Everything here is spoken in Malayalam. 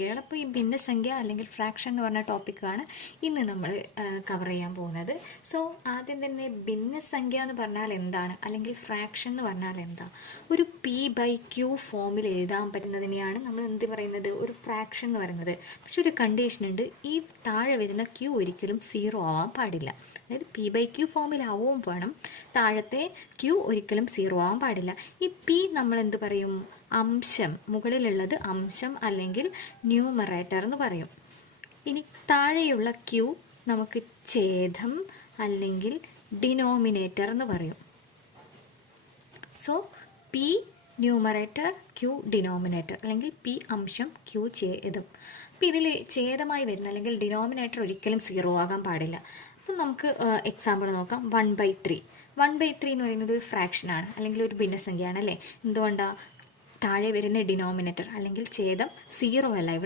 ഭിന്നസംഖ്യകൾ. അപ്പോൾ ഈ ഭിന്നസംഖ്യ അല്ലെങ്കിൽ ഫ്രാക്ഷൻ എന്ന് പറഞ്ഞ ടോപ്പിക്കാണ് ഇന്ന് നമ്മൾ കവർ ചെയ്യാൻ പോകുന്നത്. സോ ആദ്യം തന്നെ ഭിന്നസംഖ്യ എന്ന് പറഞ്ഞാൽ എന്താണ്, അല്ലെങ്കിൽ ഫ്രാക്ഷൻ എന്ന് പറഞ്ഞാൽ എന്താ? ഒരു P/Q ഫോമിൽ എഴുതാൻ പറ്റുന്നതിനെയാണ് നമ്മൾ എന്ത് പറയുന്നത്, ഒരു ഫ്രാക്ഷൻ എന്ന് പറയുന്നത്. പക്ഷെ ഒരു കണ്ടീഷൻ ഉണ്ട്, ഈ താഴെ വരുന്ന Q ഒരിക്കലും 0 ആവാൻ പാടില്ല. അതായത് P/Q ഫോമിലാവും വേണം, താഴത്തെ Q ഒരിക്കലും 0 ആവാൻ പാടില്ല. ഈ P നമ്മൾ എന്ത് പറയും, അംശം, മുകളിലുള്ളത് അംശം അല്ലെങ്കിൽ ന്യൂമറേറ്റർ എന്ന് പറയും. ഇനി താഴെയുള്ള Q നമുക്ക് ഛേദം അല്ലെങ്കിൽ ഡിനോമിനേറ്റർ എന്ന് പറയും. So P numerator, Q denominator, അല്ലെങ്കിൽ P അംശം, Q ഛേദം. അപ്പം ഇതിൽ ഛേദമായി വരുന്ന അല്ലെങ്കിൽ ഡിനോമിനേറ്റർ ഒരിക്കലും 0 ആകാൻ പാടില്ല. അപ്പം നമുക്ക് എക്സാമ്പിൾ നോക്കാം. 1/3. 1/3 എന്ന് പറയുന്നത് ഒരു ഫ്രാക്ഷനാണ് അല്ലെങ്കിൽ ഒരു ഭിന്നസംഖ്യയാണ് അല്ലേ. എന്തുകൊണ്ടാണ്? താഴെ വരുന്ന ഡിനോമിനേറ്റർ അല്ലെങ്കിൽ ഛേദം 0 അല്ല, ഇവിടെ